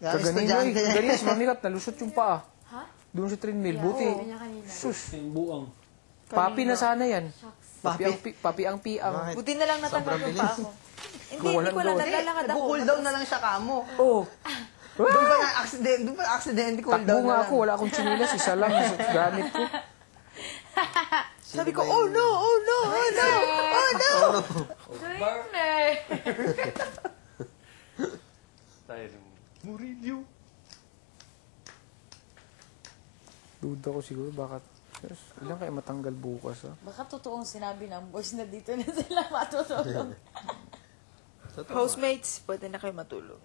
Ganyan, si Mamikat, nalusot yung paa. Ha? Doon sa treadmill. Buti. Sus. Yung buang. Papi na sana yan. Papi ang piang. Buti na lang natanggap yung pa ako. Hindi ko lang naglalakad ako. Cool down na lang siya kamo. Oo. Doon pa na accident, cool Takbo down nga na ako, wala akong chinilas, isa lang sa gamit ko. Sabi ko, oh no, oh no, oh no, oh no. Murillo. Duda ko siguro, bakit? Yes, ilan kayo matanggal bukas, ha? Baka totoong sinabi ng boys na dito na sila matutulog. Housemates, pwede na kayo matulog.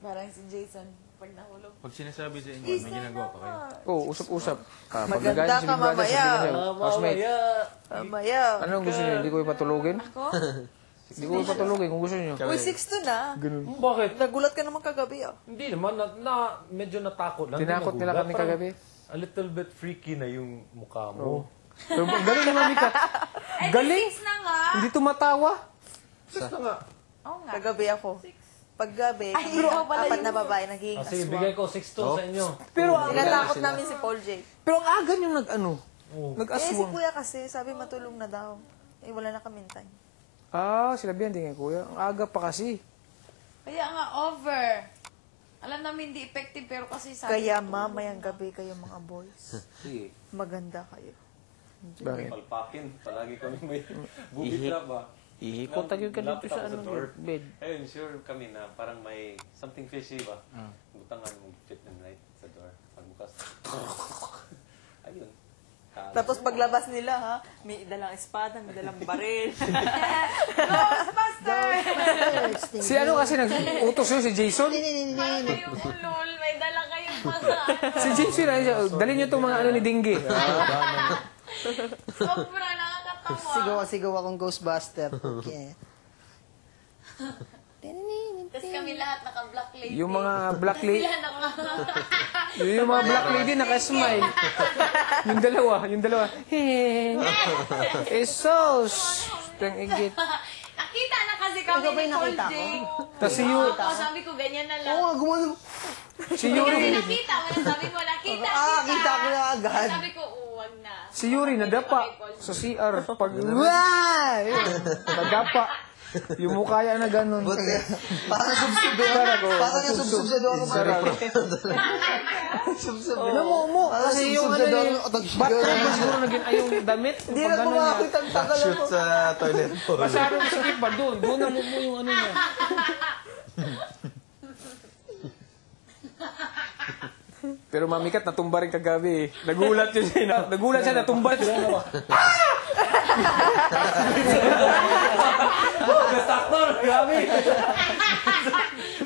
Parang si Jason, pag nahulog. Pag sinasabi sa inyo, may ginagawa pa kayo. Oo, usap-usap. Maganda ka mamaya. Housemate, Mamaya. anong gusto niyo? Hindi ko ipatulogin? Hindi ko ipatulogin kung gusto niyo. Uy, 6 na. Bakit? Nagulat ka naman kagabi ah. Hindi naman, medyo natakot lang. Tinakot nila kami Parang kagabi. A little bit freaky na yung mukha mo. Pero galing na Mamikat. Galing! Na nga! Hindi tumatawa. Just na nga. Oo nga. Kagabi ako. Paggabi, Ay, bro, pala apat na yun. babae naging Kasi aswang. bigay ko 6-2 sa inyo. Pero Tinatakot namin si Paul J. Pero ang aga niyong nag-ano? Oo. Si Nag-aswang. kuya kasi, sabi matulog na daw. Eh, wala na kaming time. Ah, sinabihan din kay kuya. Ang aga pa kasi. Kaya nga, over. Alam namin hindi effective, pero kasi sabi Kaya ko, mamayang gabi kayo mga boys. Sige. Maganda kayo. Bakit? Palpakin. Palagi kami may booby trap ba? Ihikot agad ka dito sa ano, bed. Ayun, sure kami na parang may something fishy ba? Butangan mo fit and right sa door. Pagbukas. Ayun. Tapos paglabas nila ha, may dalang espada, may dalang baril. Si ano kasi nag-utos yun, si Jason? paano yung ulol? May dala kayong mga Si Jason, dali niyo itong mga ano ni Dingy. sobra nakakatawa. Sigaw akong Ghostbuster. Okay. Tapos kami lahat naka-black lady. Yung mga black lady, Sila naka... yung mga black lady naka-smile. Yung dalawa. Esos! Tang igit. Nakita na kasi kami Ikaw ba ni yung Paul nakita J. ko? Tapos si Yuri, Oo, sabi ko ganyan na lang. Oo nga, gumano. si Kasi Yuri, nakita mo na sabi mo, nakita. Kita ko na agad. Sabi ko, uwag na. si Yuri nadapa sa CR. Pag, wah! Nadapa. Yung mukha yan na ganun. Parang subsub Parang yung subsub sa door mo. Subsub. Ano mo? Kasi yung ano yung batter ko siguro naging ay yung damit. Hindi na kumakit ang tagal Shoot mo. sa toilet bowl. Masyado mo sa kipa doon. Doon na mo yung ano niya. Pero Mamikat, natumba rin kagabi. Nagulat yun siya. Nagulat siya, natumba siya. Nasaktor! Grabe!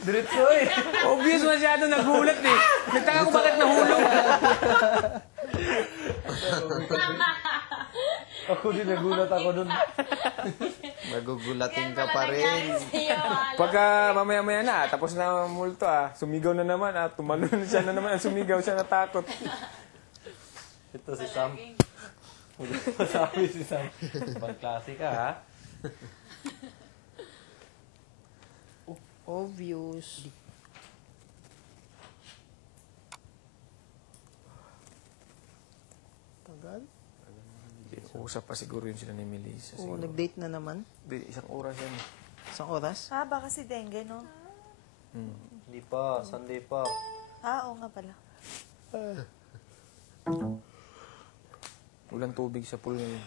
Diretso eh! Obvious masyado nagulat eh. Nagtaka ko bakit nahulog. Ako din nagulat ako dun. Magugulatin ka pa rin. Pagka mamaya-maya na, tapos na multo sumigaw na naman tumalon na siya na naman, sumigaw siya natakot. Ito si Sam. Sabi si Sam. Ibang klase ka ha? Obvious. Tagal? Usap pa siguro yun sila ni Melissa. Oo, nag-date na naman. Isang oras yan. Isang oras. Baka si dengue, no? Hindi pa. Sunday pa. Oo nga pala. Walang tubig sa pool ngayon.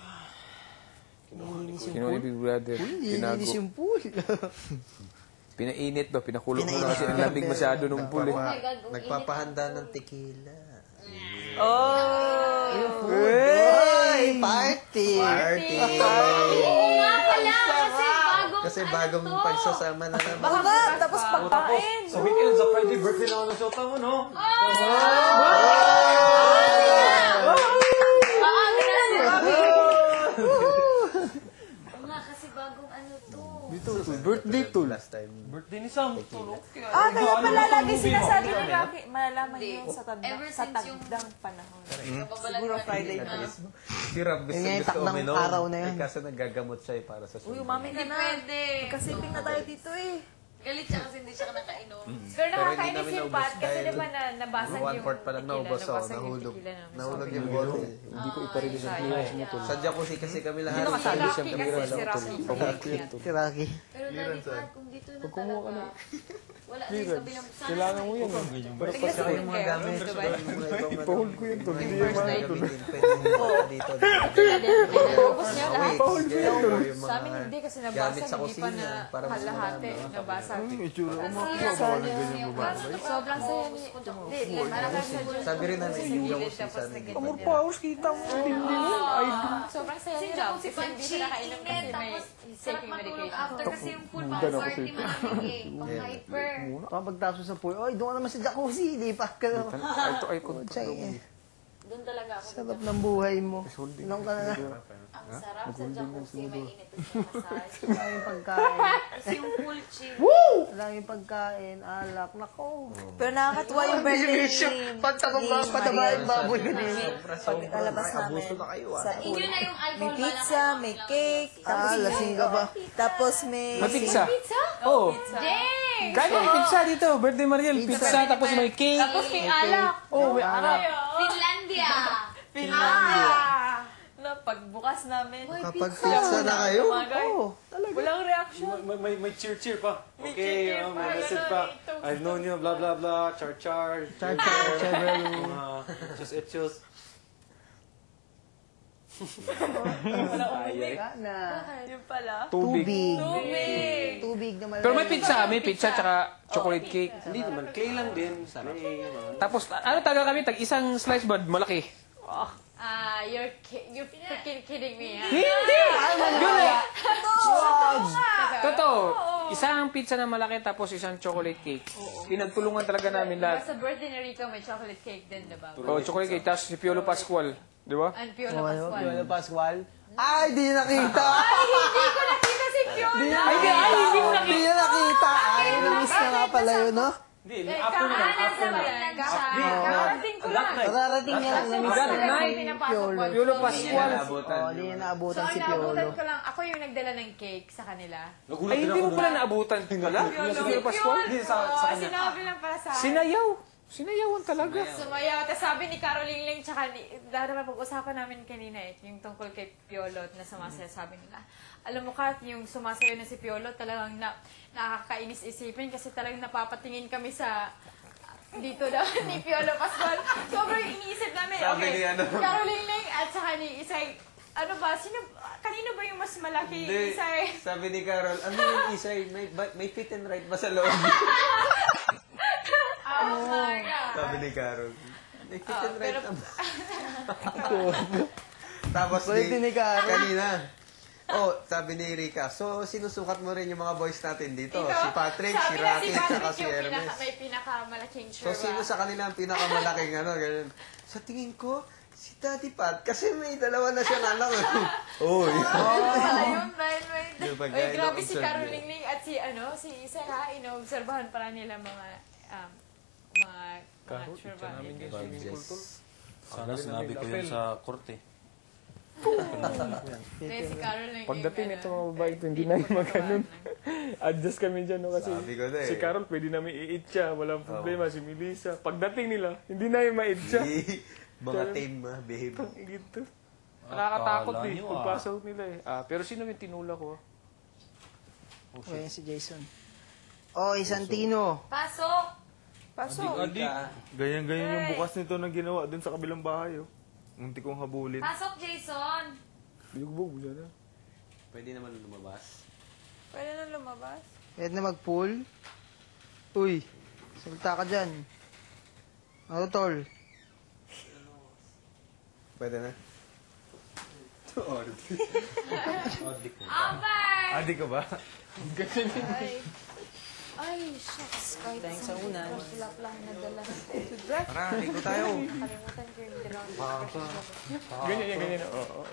Nilinis yung Kinuha ni Big Brother. Nilinis yung pool. Pinainit ba? Pinakulong mo na kasi ang lamig masyado nung pool eh. Nagpapahanda ng tequila. Oh! Hey! Party! Party! Oo nga pala, Kasi bagong pagsasama na naman. Baka nga, tapos pagkain. Sa weekend, sa Friday, birthday na ako ng shota mo, no? Oo nga, kasi bagong ano to. Birthday to. Last time. Birthday ni Sam. Tulog. Kaya pala lagi sinasabi ni Rocky, malalaman yun sa Ever since yung- tagdang panahon. Kababalag Siguro Friday na. Si Rob gusto Yun nga yung gusto takdang uminom. araw na yun. Eh, kaso naggagamot siya para sa Uy, sunog. umami ka Hindi na. pwede. Kasiping na tayo dito eh. Galit siya kasi hindi siya nakainom. Pero Pero hindi nakakainis namin yung naubos pot kasi dahil diba nabasag yung 1/4 pa lang naubos, oh, nabasag yung nahulog. tequila namin. Nahulog yung bote. Hindi ko iparili sa players mo to. Sa jacuzzi kasi kami lahat. Si Rocky kasi si Rocky. Si Rocky. Pero Daddy Pat, kung dito na Pag kumuha ka talaga, na, wala na yung kabilang sana. kailangan mo yan. Pero pag Saka yung mga gamit. Yung mga ibang ipahold ko yan to. Hindi yung mga ito. Pwede mo dito. Ubus niya lahat. Pahold ko yan to. Sa amin hindi kasi Gamit nabasag, sa hindi pa kusina, na para mas kalahati nabasag. Sobrang Sobrang saya ni... Hindi, malakas sa Diyos. Sabi rin namin, Sa yung gilid, jacuzzi tapos sa nag- Amor powers, kita mo. Hindi mo. Sobrang saya si nila. Jacob si Kasi hindi Panchi, siya nakainom kasi init, may tapos he's sarap taking matulog medication. after kasi yung full Ganda body na party kasi. malamig eh. Pang hyper. Pagtapos sa pool, oy, doon ka naman sa jacuzzi, di pa ka. Ito ay kung Doon talaga ako. Sarap ng buhay mo. Inom ka na. Ang sarap sa jacuzzi, may init at may massage. Maraming pagkain. Kasi yung full chill. Maraming pagkain, alak, nako. Pero nakakatuwa yung birthday ni... Pataba yung baboy ka din. Pagkalabas namin. Abuso na kayo Sa Yun pool. na yung alcohol. May pizza, may cake, tapos Lasing ka ba? tapos may... May pizza. Pizza? Oo. Dang! Kahit may pizza dito. Birthday Mariel. Pizza, tapos may cake. Tapos may alak. Oh, may alak. Finlandia! Finlandia! No, pagbukas namin. Kapag pizza na kayo, Oo, walang reaction. May cheer pa. Okay, may message pa. I've known you, blah, blah, blah. Char. Just etchos. Na. Yung pala. Tubig. Tubig! Tubig na malaki. Pero may pizza. May pizza tsaka chocolate cake. Hindi naman, clay lang din. May, Tapos, ano taga kami? Tag isang slice bud, malaki. You're freaking kidding me, ha? Hindi! Yun eh. Totoo. Isang pizza na malaki tapos isang chocolate cake. Pinagtulungan talaga namin Diba lahat. sa birthday ni Rico, may chocolate cake din, diba? Oh, chocolate cake. Tapos si Piolo Pascual. Di ba? And Piolo Pascual. Piolo Pascual. Ay, di nakita! Hindi ko nakita si Piolo! Hindi mo Di na nakita! Ay, namiss na nga pala yun, no? hindi, after na. Kakarating ko lang. Kararating niya lang namiss That na night, Piolo. Piolo Pascual. Oo, di niya So, naabutan si naabutan Piolo. ko lang, ako yung nagdala ng cake sa kanila. Nagulat Ay, din hindi ako mo pala naabutan pala? Yung si Piolo Pascual? Hindi, sa kanya. Sinabi lang para sa akin. Sinayaw. Sinayawan talaga. Sumayaw. Tapos sabi ni Caroline Ling, tsaka dahil pag-usapan namin kanina yung tungkol kay Piolo na sumasaya, sabi nila. Alam mo Kat, yung sumasayo na si Piolo, talagang nakakainis isipin kasi talagang napapatingin kami sa dito daw ni Piolo Pascual. Sobrang iniisip namin. Sabi Okay, ni ano? Caroline Ling at saka ni Isay, ano ba, kanino ba yung mas malaki? Hindi. Isay? Sabi ni Carol, ano yung Isay, may fit and right ba sa loob? Oh my God. Sabi ni Carol. May fit and right pero- ba? Tapos Pwede ni Carol. kanina. Oh, sabi ni Rika, so sinusukat mo rin yung mga boys natin dito. Ito, Si Patrick, sabi si na Rocky, Patrick saka si yung Hermes. may pinakamalaking So, sure sino sa kanila ang pinakamalaking ano, ganun. Sa tingin ko, si Daddy Pat, kasi may dalawa na siyang anak. Uy. Ayun, right. Diba, Uy, guys, grabe si observe Caroline niyo. Ling at si si Isa ha, inoobserbahan pala nila mga trivia. Sana sinabi ko yun sa korte. Kaya si Caroline Ling, Pagdating ano, nito mga babae ito, hindi na yung maganon. Adjust kami dyan, no? Kasi Sabi ko na eh. si Carol, pwede namin i-eat siya. Walang problema. Si Melissa. Pagdating nila, hindi na yung ma-eat siya. Mga tame, behave. Ang ito. Nakakatakot Akala eh. niyo, Pagpasok nila eh. Pero sino yung tinula ko? O, yan si Jason. Oy, Santino. Pasok! Adik. Ganyan-ganyan yung bukas nito na ginawa dun sa kabilang bahay, oh. Munti kong habulin. Pasok, Jason! Bilugbog, sana. Pwede naman lumabas. Pwede na lumabas. Pwede na mag-pool. Uy, salta ka dyan. Ano, tol? Pwede na? Albert! Adi ka ba? Ay, shucks. Kahit Thanks sa unan. Wala lang nadala. Tara, ligo tayo. Kalimutan ko yung dalawa. Ganyan yan, ganyan. Oo.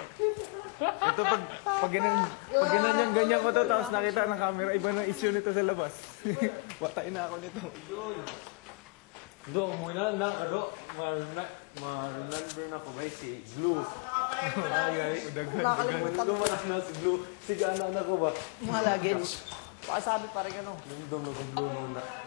Ito pag ganyan ko to, tapos nakita ng camera, iba na issue nito sa labas. Patay na ako nito. Do, muna na, ma-remember na ko ba si Blue. Ay, udag. Nakakalimutan ko. Lumakas na si Blue. Sige, anak ko ba? Mga luggage. Baka sabi parang ano, lumdum na.